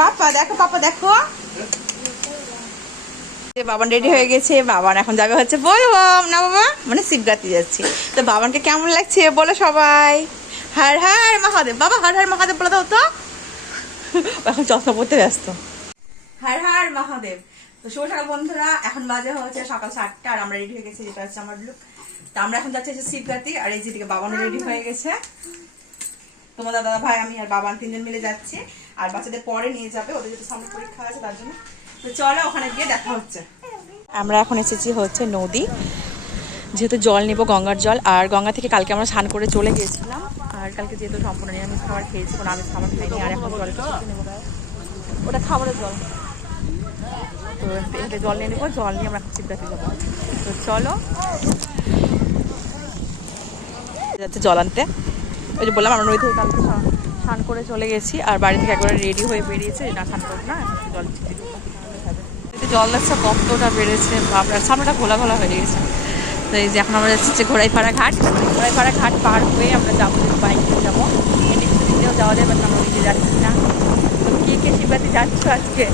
পাপা দেখো, পাপা দেখো, বাবান রেডি হয়ে গেছে। বাবান এখন যাবে হচ্ছে বলবাম না বাবা, মানে শিবগাতি যাচ্ছি। তো বাবানকে কেমন লাগছে বলো সবাই। হর হর মহাদেব। বাবা হর হর মহাদেব বলে দাও তো। এখন চশমা পড়তে ব্যস্ত। হর হর মহাদেব। তো শুভ সকাল বন্ধুরা, এখন বাজে হচ্ছে সকাল 7টা আর আমরা রেডি হয়ে গেছি। যেটা হচ্ছে আমার লুক। তো আমরা এখন যাচ্ছি শিবগাতি, আর এই যেদিকে বাবানও রেডি হয়ে গেছে। তোমার দাদা ভাই আমি আর বাবান 3জন মিলে যাচ্ছি। আর বাচ্চাদের পরে নিয়ে যাবে, ওদের যেহেতু সামনে পরীক্ষা আছে তার জন্য। তো চলো ওখানে গিয়ে দেখা হচ্ছে। আমরা এখন এসেছি হচ্ছে নদী, যেহেতু জল নেবো, গঙ্গার জল। আর গঙ্গা থেকে কালকে আমরা স্নান করে চলে গিয়েছিলাম। আর কালকে যেহেতু সম্পূর্ণ নিরামিষ খাবার খেয়েছি, কোনো আমিষ খাবার খাইনি। আর এখন জল নেবো, ওটা খাবারের জল। তো এটা জল নিয়ে নেবো, জল নিয়ে আমরা এখন শিবগাতি যাবো। তো চলো যাচ্ছে জল আনতে। ওই যে বললাম আমরা নদী থেকে কালকে স্নান করে চলে গেছি। আর বাড়ি থেকে একবারে রেডি হয়ে বেরিয়েছে, না স্নান করবো না, জল জল লাগছে, কতটা বেড়েছে বাপরে। সামনেটা ঘোলা ঘোলা হয়ে গেছে। তো এই যে এখন আমরা যাচ্ছি যে ঘোড়াইপাড়া ঘাট। ঘোড়াইপাড়া ঘাট পার হয়ে আমরা যাবো, বাইকে যাবো। এদিকেও যাওয়া যায়, বাট আমরা নিজে যাচ্ছি না। তো কে কে শিবগাতি যাচ্ছ আজকে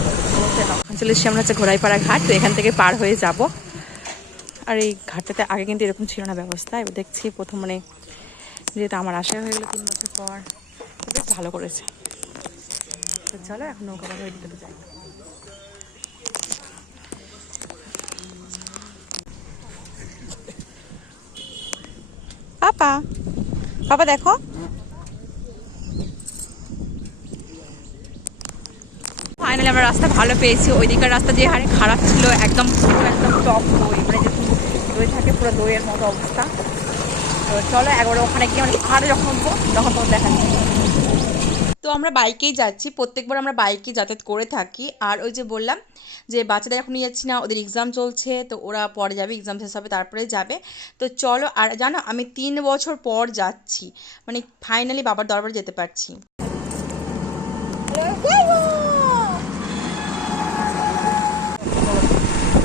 চলে এসেছি আমরা হচ্ছে ঘোড়াইপাড়া ঘাট। তো এখান থেকে পার হয়ে যাব। আর এই ঘাটটাতে আগে কিন্তু এরকম ছিল না ব্যবস্থা। এবার দেখছি প্রথম, মানে যেহেতু আমার আশা হয়ে গেলো 3 বছর পর, বেশ ভালো করেছে। তো চলো এখন নৌকা হয়ে দিতে যাই। পাপা, পাপা দেখো, ফাইনালি আমরা রাস্তা ভালো পেয়েছি। ওই দিকের রাস্তা যে হারে খারাপ ছিল, একদম একদম টপ দই, মানে যে দই থাকে পুরো দইয়ের মতো অবস্থা। তো চলো একবার ওখানে গিয়ে আমরা পাহাড়ে যখন উঠবো তখন তোমার দেখা যাবে। তো আমরা বাইকেই যাচ্ছি, প্রত্যেকবার আমরা বাইকে যাতায়াত করে থাকি। আর ওই যে বললাম যে বাচ্চাদের এখন নিয়ে যাচ্ছি না, ওদের এক্সাম চলছে। তো ওরা পরে যাবে, এক্সাম শেষ হবে তারপরে যাবে। তো চলো। আর জানো আমি 3 বছর পর যাচ্ছি, মানে ফাইনালি বাবার দরবারে যেতে পারছি।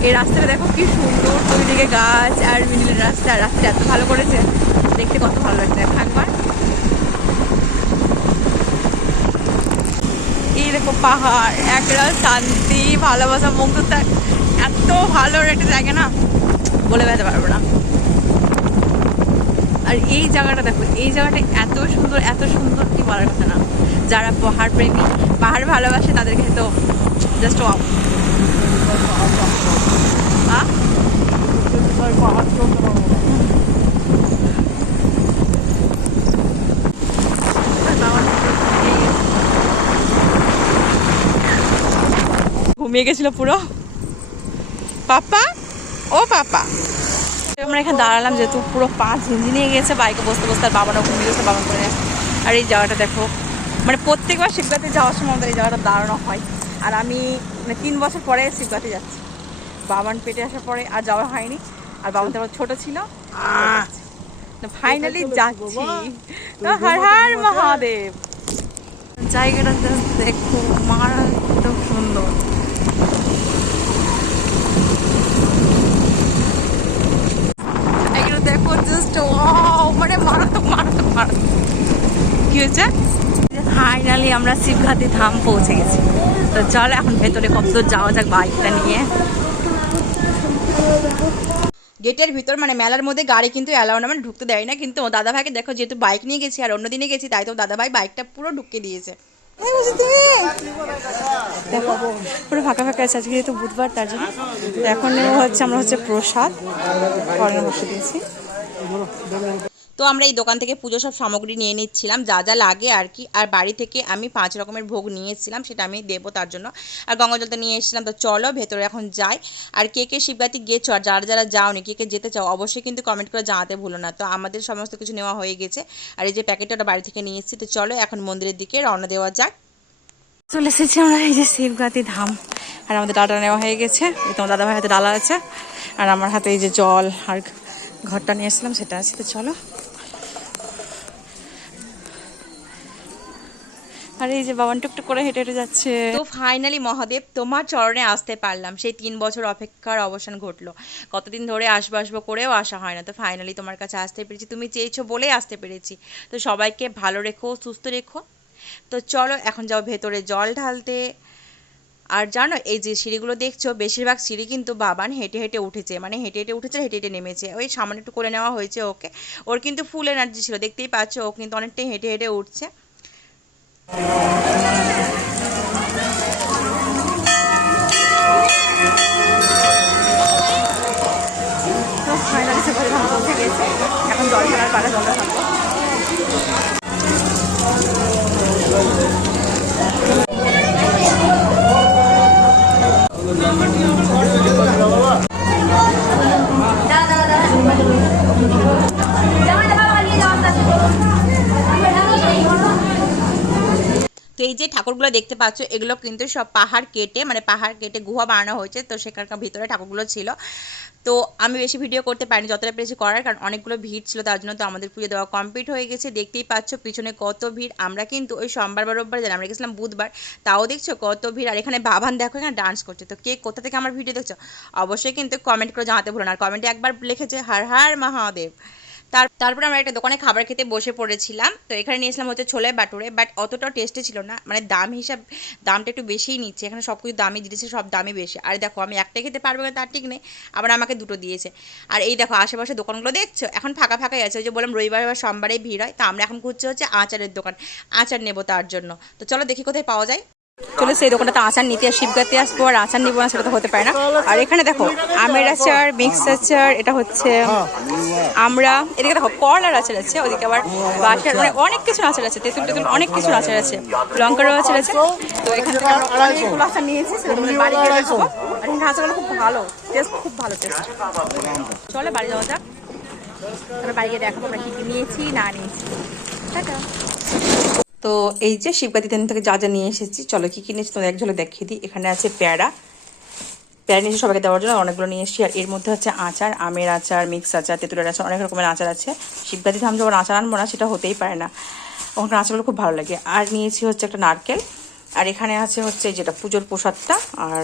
এই রাস্তাটা দেখো কি সুন্দর, দুদিকে গাছ আর মিডিলের রাস্তা। রাস্তাটা এত ভালো করেছে, দেখতে কত ভালো লাগছে একবার। এইরকম পাহাড়, একটা শান্তি, ভালোবাসা, মুগ্ধতা, এত ভালো একটা জায়গা না, বলে বেড়াতে পারবো না। আর এই জায়গাটা দেখো, এই জায়গাটা এত সুন্দর, এত সুন্দর কি বলার কথা না। যারা পাহাড় প্রেমী, পাহাড় ভালোবাসে, তাদেরকে তো জাস্ট ওয়াও। ঘুমিয়ে গেছিল পুরো পাপা, ও পাপা। আমরা এখানে দাঁড়ালাম, যেহেতু পুরো পা ঝিনঝিনিয়ে গেছে বাইকে বসতে বসতে। আর বাবানও ঘুমিয়ে গেছে, বাবান করে। আর এই জায়গাটা দেখো, মানে প্রত্যেকবার শিবগাতি যাওয়ার সময় আমাদের এই জায়গাটা দাঁড়ানো হয়। আর আমি মানে 3 বছর পরে শিবগাতি যাচ্ছি। বাবান পেটে আসার পরে আর যাওয়া হয়নি। আর বাবান তো ছোট ছিল। ফাইনালি যাচ্ছি। হর হর মহাদেব। জায়গাটা দেখো, মারাত্মক সুন্দর। এগুলো দেখো, জাস্ট ওয়াও, মানে মারাত্মক মারাত্মক মারাত্মক। কি হয়েছে? ফাইনালি আমরা শিবঘাতি ধাম পৌঁছে গেছি। তো চলো এখন ভেতরে কত যাওয়া যাক বাইকটা নিয়ে। গেটের ভিতর, মানে মেলার মধ্যে গাড়ি কিন্তু অ্যালাউ না, মানে ঢুকতে দেয় না। কিন্তু দাদা ভাইকে দেখো, যেহেতু বাইক নিয়ে গেছি আর অন্য দিনে গেছি, তাই তো দাদা ভাই বাইকটা পুরো ঢুকিয়ে দিয়েছে। দেখো পুরো ফাঁকা ফাঁকা আছে, আজকে যেহেতু বুধবার তার জন্য। এখন হচ্ছে আমরা হচ্ছে প্রসাদ বসে দিয়েছি। তো আমরা এই দোকান থেকে পুজো সব সামগ্রী নিয়ে নিচ্ছিলাম, যা যা লাগে আর কি। আর বাড়ি থেকে আমি 5 রকমের ভোগ নিয়ে এসেছিলাম, সেটা আমি দেবো তার জন্য। আর গঙ্গা জলটা নিয়ে এসেছিলাম। তো চলো ভেতরে এখন যাই। আর কে কে শিবগাতি গেছো, আর যারা যারা যাওনি, কে কে যেতে চাও, অবশ্যই কিন্তু কমেন্ট করে জানাতে ভুলো না। তো আমাদের সমস্ত কিছু নেওয়া হয়ে গেছে। আর এই যে প্যাকেটটা, ওটা বাড়ি থেকে নিয়ে এসেছি। তো চলো এখন মন্দিরের দিকে রওনা দেওয়া যাক। চলে এসেছি আমরা এই যে শিবগাতি ধাম। আর আমাদের ডালা নেওয়া হয়ে গেছে। এই তোমার দাদা ভাই হাতে ডালা আছে, আর আমার হাতে এই যে জল আর ঘরটা নিয়ে এসেছিলাম, সেটা আছে। তো চলো। আর এই যে বাবান টুকটুক করে হেঁটে হেঁটে যাচ্ছে। তো ফাইনালি মহাদেব তোমার চরণে আসতে পারলাম, সেই 3 বছর অপেক্ষার অবসান ঘটলো। কতদিন ধরে আসবো আসবো করেও আসা হয় না, তো ফাইনালি তোমার কাছে আসতে পেরেছি, তুমি চেয়েছো বলেই আসতে পেরেছি। তো সবাইকে ভালো রেখো, সুস্থ রেখো। তো চলো এখন যাও ভেতরে জল ঢালতে। আর জানো এই যে সিঁড়িগুলো দেখছো, বেশিরভাগ সিঁড়ি কিন্তু বাবান হেঁটে হেঁটে উঠেছে, মানে হেঁটে হেঁটে উঠেছে, হেঁটে হেঁটে নেমেছে। ওই সামান্য একটু করে নেওয়া হয়েছে ওকে, ওর কিন্তু ফুল এনার্জি ছিল, দেখতেই পাচ্ছ ও কিন্তু অনেকটাই হেঁটে হেঁটে উঠছে। এখন জল ঢালার পালা, জল ঢালবো। তো এই যে ঠাকুরগুলো দেখতে পাচ্ছ, এগুলো কিন্তু সব পাহাড় কেটে, মানে পাহাড় কেটে গুহা বানানো হয়েছে, তো সেখানকার ভিতরে ঠাকুরগুলো ছিল। তো আমি বেশি ভিডিও করতে পারিনি, যতটা পেরেছি করার, কারণ অনেকগুলো ভিড় ছিল, তার জন্য তো আমাদের পুজো দেওয়া কমপ্লিট হয়ে গেছে। দেখতেই পাচ্ছ পিছনে কত ভিড়। আমরা কিন্তু ওই সোমবার বা রোববার জানি, আমরা গেছিলাম বুধবার, তাও দেখছো কত ভিড়। আর এখানে বাবান দেখো এখানে ডান্স করছে। তো কে কোথা থেকে আমার ভিডিও দেখছো অবশ্যই কিন্তু কমেন্ট করে জানাতে ভুলো না। আর কমেন্টে একবার লিখেছে হর হর মহাদেব। তারপরে আমরা একটা দোকানে খাবার খেতে বসে পড়েছিলাম। তো এখানে নিয়েছিলাম হচ্ছে ছোলে বাটুরে, বাট অতটাও টেস্টি ছিল না, মানে দামটা একটু বেশিই নিচ্ছে এখানে, সব কিছু দামি জিনিসের সব দামই বেশি। আর দেখো আমি একটাই খেতে পারবো না তার ঠিক নেই, আবার আমাকে দুটো দিয়েছে। আর এই দেখো আশেপাশে দোকানগুলো দেখছো এখন ফাঁকা ফাঁকাই আছে, ওই যে বললাম রবিবার বা সোমবারে ভিড় হয়। তো আমরা এখন খুঁজছি হচ্ছে আচারের দোকান, আচার নেবো তার জন্য। তো চলো দেখি কোথায় পাওয়া যায়। চলে সেই দোকানটাতে আচার নিতে, আর শিবগাতে আসবো আর আচার নিবো না সেটা তো হতে পারে না। আর এখানে দেখো আমের আচার, মিক্স আচার, এটা হচ্ছে আমরা, এদিকে দেখো করলার আচার আছে, ওদিকে আবার বাসার, মানে অনেক কিছু আচার আছে, তেঁতুল টেতুল অনেক কিছু আচার আছে, লঙ্কারও আচার আছে। তো এখান থেকে আমরা অনেকগুলো আচার নিয়েছি, সেটা তোমাদের বাড়ি গিয়ে দেখাবো। আর এখানে আচারগুলো খুব ভালো টেস্ট, খুব ভালো টেস্ট। চলে বাড়ি যাওয়া যাক, তারপরে বাড়ি গিয়ে দেখাবো আমরা কী কী নিয়েছি না নিয়েছি। টাটা। তো এই যে শিবগাতি থেকে যা যা নিয়ে এসেছি, চলো কী কী নিয়েছি তোমাদের এক ঝলকে দেখিয়ে দিই। এখানে আছে পেয়ারা নিয়েছি সবাইকে দেওয়ার জন্য, অনেকগুলো নিয়ে এসেছি। আর এর মধ্যে হচ্ছে আচার, আমের আচার, মিক্স আচার, তেঁতুলের আচার, অনেক রকমের আচার আছে। শিবগাতিতে আমি যখন আচার আনবো না সেটা হতেই পারে না, ওখানে আচারগুলো খুব ভালো লাগে। আর নিয়েছি হচ্ছে একটা নারকেল, আর এখানে আছে হচ্ছে যেটা পুজোর প্রসাদটা, আর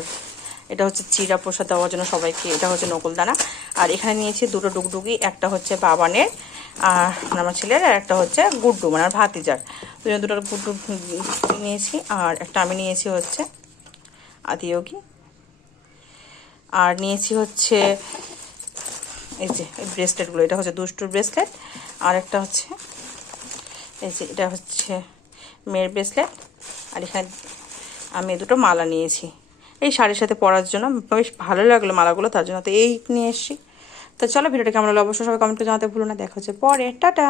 এটা হচ্ছে চিরা প্রসাদ দেওয়ার জন্য সবাইকে, এটা হচ্ছে নকুলদানা। আর এখানে নিয়েছি দুটো ডুগডুগি, একটা হচ্ছে বাবানের আর আমার ছেলের, আর একটা হচ্ছে গুড্ডু মানে আর ভাতিজার, দুটো গুড্ডু নিয়েছি। আর একটা আমি নিয়েছি হচ্ছে আদিয়োগী, আর নিয়েছি হচ্ছে এই যে এই ব্রেসলেটগুলো, এটা হচ্ছে দুষ্টুর ব্রেসলেট, আর একটা হচ্ছে এই যে এটা হচ্ছে মেয়ের ব্রেসলেট। আর এখানে আমি দুটো মালা নিয়েছি এই শাড়ির সাথে পরার জন্য, বেশ ভালো লাগলো মালাগুলো, তার জন্য তো এই নিয়ে এসেছি। তো চলো ভিডিওটা কেমন হলো অবশ্যই সবাই কমেন্ট করে জানাতে ভুলো না। দেখা হচ্ছে পরে, টাটা।